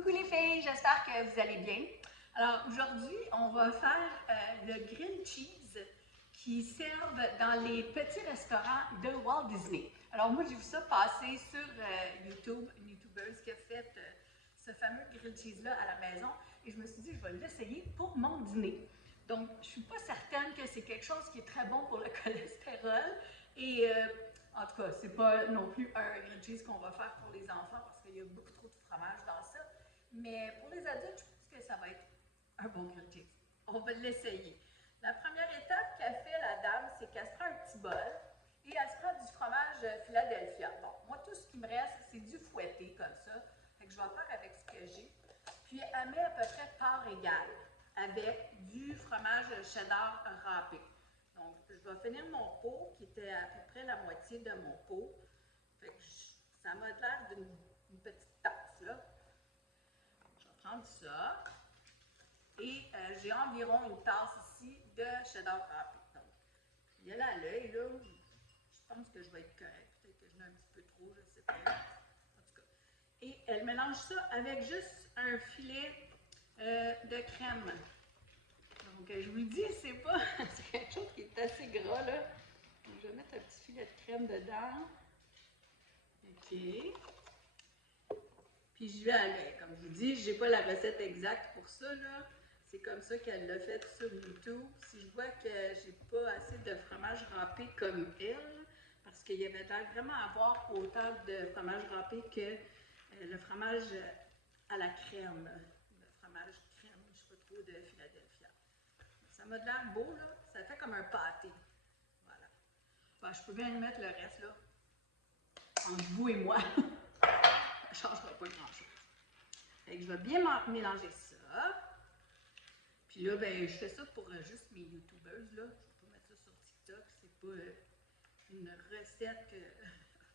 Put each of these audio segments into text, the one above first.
Coucou les filles, j'espère que vous allez bien. Alors aujourd'hui, on va faire le grilled cheese qui servent dans les petits restaurants de Walt Disney. Alors moi, j'ai vu ça passer sur YouTube, une YouTubeuse qui a fait ce fameux grilled cheese-là à la maison et je me suis dit, je vais l'essayer pour mon dîner. Donc, je ne suis pas certaine que c'est quelque chose qui est très bon pour le cholestérol et en tout cas, c'est pas non plus un grilled cheese qu'on va faire pour les enfants parce qu'il y a beaucoup trop de fromage dans ça. Mais pour les adultes, je pense que ça va être un bon grilled cheese. On va l'essayer. La première étape qu'a fait la dame, c'est qu'elle se prend un petit bol et elle se prend du fromage Philadelphia. Bon, moi, tout ce qui me reste, c'est du fouetté comme ça. Fait que je vais faire avec ce que j'ai. Puis elle met à peu près part égale avec du fromage cheddar râpé. Donc, je vais finir mon pot qui était à peu près la moitié de mon pot. Fait que ça m'a l'air d'une petite tasse, là. Je vais prendre ça. Et j'ai environ une tasse ici de cheddar râpé. Donc, il y a là à l'œil, là. Je pense que je vais être correct. Peut-être que je mets un petit peu trop, je ne sais pas. En tout cas. Et elle mélange ça avec juste un filet de crème. Donc, je vous le dis, c'est pas. C'est quelque chose qui est assez gras, là. Donc, je vais mettre un petit filet de crème dedans. OK. Puis je vais à l'œil. Comme je vous dis, je n'ai pas la recette exacte pour ça, là. C'est comme ça qu'elle l'a fait sur YouTube. Si je vois que j'ai pas assez de fromage râpé comme elle, parce qu'il y avait l'air vraiment à avoir autant de fromage râpé que le fromage à la crème. Le fromage crème, je ne sais pas trop, de Philadelphia. Ça m'a l'air beau, là. Ça fait comme un pâté. Voilà. Ben, je peux bien mettre le reste, là, entre vous et moi. Ça ne changera pas grand-chose. Fait que je vais bien mélanger ça. Puis là, ben, je fais ça pour juste mes youtubeuses, là. Je vais pas mettre ça sur TikTok. C'est pas une recette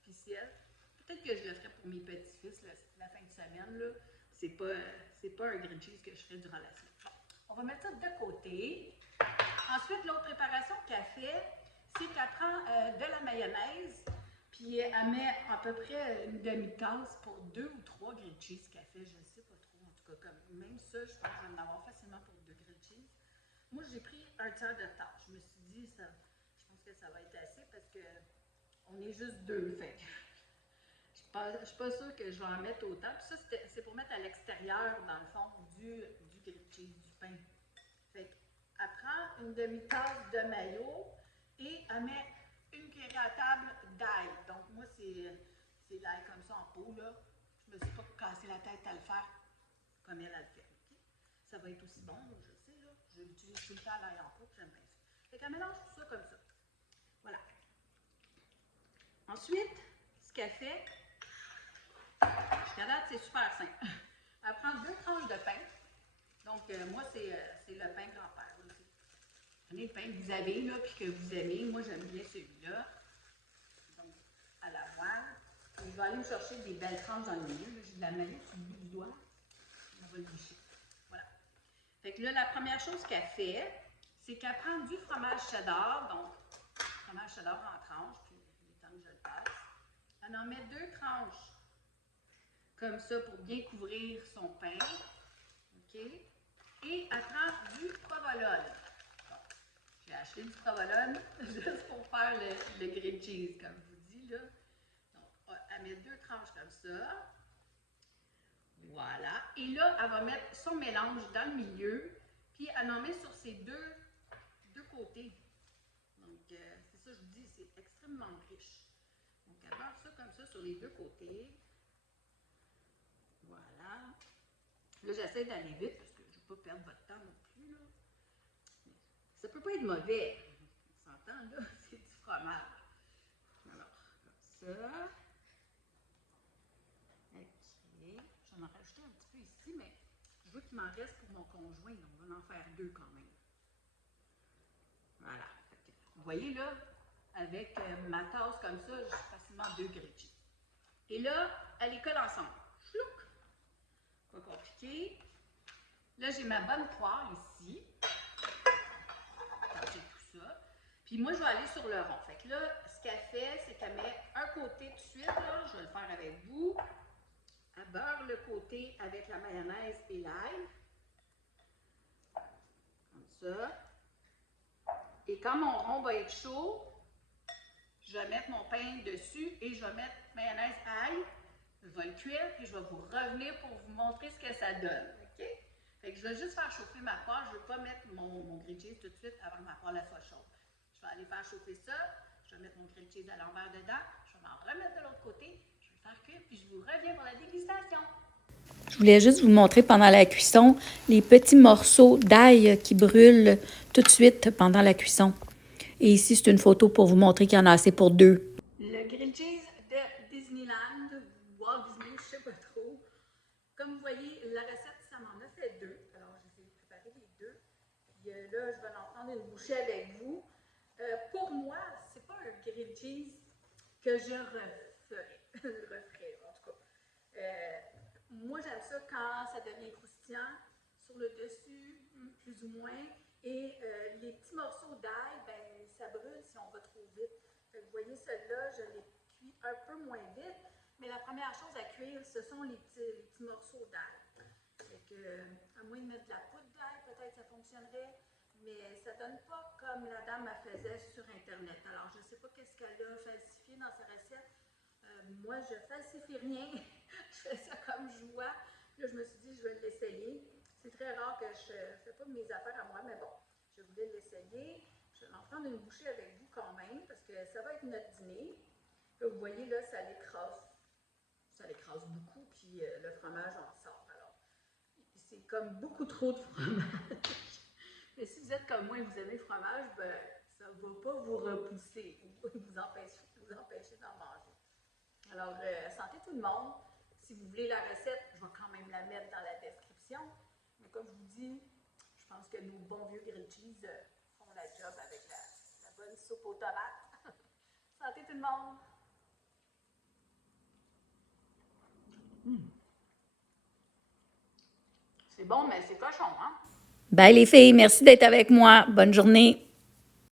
officielle. Peut-être que je le ferai pour mes petits-fils la fin de semaine, là. C'est pas un grilled cheese que je ferai durant la semaine. Bon, on va mettre ça de côté. Ensuite, l'autre préparation qu'elle fait, c'est qu'elle prend de la mayonnaise, puis elle met à peu près une demi-tasse pour 2 ou 3 grilled cheese qu'elle fait, je ne sais pas trop. En tout cas, comme même ça, je pense que je vais en avoir facilement pour 2 grilled cheese. Moi, j'ai pris un tiers de tasse. Je me suis dit, je pense que ça va être assez parce que on est juste deux. Fait je ne suis pas sûre que je vais en mettre autant. Puis ça, c'est pour mettre à l'extérieur, dans le fond, du grilled cheese, du pain. Fait elle prend une demi-tasse de mayo et elle met une cuillère à table d'ail. Donc, moi, c'est l'ail comme ça en pot, là. Je me suis pas cassé la tête à le faire comme elle le fait. Okay? Ça va être aussi bon, je sais, là. Je l'utilise tout le temps l'ail en pot, j'aime bien ça. Fait qu'elle mélange tout ça comme ça. Voilà. Ensuite, ce qu'elle fait, jusqu'à date, c'est super simple. Elle prend 2 tranches de pain. Donc, moi, c'est le pain grand-père. Prenez le pain que vous avez, là, puis que vous aimez. Moi, j'aime bien celui-là. Donc, à la voile. Je vais aller me chercher des belles tranches dans le milieu. J'ai de la maillot sur le bout du doigt. On va le licher. Voilà. Fait que là, la première chose qu'elle fait, c'est qu'elle prend du fromage cheddar. Donc, fromage cheddar en tranches, puis il est temps que je le passe. Elle en met 2 tranches. Comme ça, pour bien couvrir son pain. OK? Et elle prend du provolone. Bon, j'ai acheté du provolone juste pour faire le grilled cheese, comme je vous dis, là. Donc, elle met 2 tranches comme ça. Voilà. Et là, elle va mettre son mélange dans le milieu, puis elle en met sur ses deux côtés. Donc, c'est ça, je vous dis, c'est extrêmement riche. Donc, elle beurre ça comme ça sur les 2 côtés. Voilà. Là, j'essaie d'aller vite parce que je ne veux pas perdre votre temps non plus, là. Mais ça ne peut pas être mauvais. On s'entend, là, c'est du fromage. Alors, comme ça. OK. J'en ai rajouté un petit peu ici, mais je veux qu'il m'en reste pour mon conjoint. Donc, on va en faire 2 quand même. Voilà. Vous voyez, là, avec ma tasse comme ça, j'ai facilement 2 grilled cheese. Et là, elle les colle ensemble. Chlouc! Pas compliqué. Là, j'ai ma bonne poire ici. J'ai tout ça. Puis moi, je vais aller sur le rond. Fait que là, ce qu'elle fait, c'est qu'elle met un côté tout de suite. Là, je vais le faire avec vous. Elle beurre le côté avec la mayonnaise et l'ail. Comme ça. Et quand mon rond va être chaud, je vais mettre mon pain dessus et je vais mettre mayonnaise ail. Je vais le cuire et je vais vous revenir pour vous montrer ce que ça donne. OK? Fait que je vais juste faire chauffer ma poêle. Je ne veux pas mettre mon grilled cheese tout de suite avant que ma poêle soit chaude. Je vais aller faire chauffer ça. Je vais mettre mon grilled cheese à l'envers dedans. Je vais m'en remettre de l'autre côté. Je vais le faire cuire puis je vous reviens pour la dégustation. Je voulais juste vous montrer pendant la cuisson les petits morceaux d'ail qui brûlent tout de suite pendant la cuisson. Et ici, c'est une photo pour vous montrer qu'il y en a assez pour deux. Le grilled cheese de Disneyland, Walt Disney, je ne sais pas trop. Comme vous voyez, la recette, ça m'en a fait deux. Alors, j'ai préparé les deux. Puis là, je vais en prendre une bouchée avec vous. Pour moi, c'est pas un grilled cheese que je referais, en tout cas. Moi, j'aime ça quand ça devient croustillant sur le dessus, plus ou moins. Et les petits morceaux d'ail, ben, ça brûle si on va trop vite. Vous voyez, celle-là, je l'ai cuit un peu moins vite. Mais la première chose à cuire, ce sont les petits morceaux d'ail. À moins de mettre de la poudre d'ail, peut-être ça fonctionnerait. Mais ça ne donne pas comme la dame la faisait sur Internet. Alors, je ne sais pas qu'est-ce qu'elle a falsifié dans sa recette. Moi, je ne falsifie rien. Je fais ça comme je vois. Là, je me suis dit, je vais l'essayer. C'est très rare que je ne fais pas mes affaires à moi, mais bon, je voulais l'essayer. Je vais en prendre une bouchée avec vous quand même, parce que ça va être notre dîner. Là, vous voyez, là, ça l'écrase beaucoup, puis le fromage en sort. Alors, c'est comme beaucoup trop de fromage. Mais si vous êtes comme moi et vous aimez le fromage, ben, ça ne va pas vous repousser ou vous empêcher d'en manger. Alors, santé tout le monde. Si vous voulez la recette, je vais quand même la mettre dans la description. Mais comme je vous dis, je pense que nos bons vieux grilled cheese font la job avec la bonne soupe aux tomates. Santé tout le monde! C'est bon, mais c'est cochon, hein? Bye les filles, merci d'être avec moi. Bonne journée.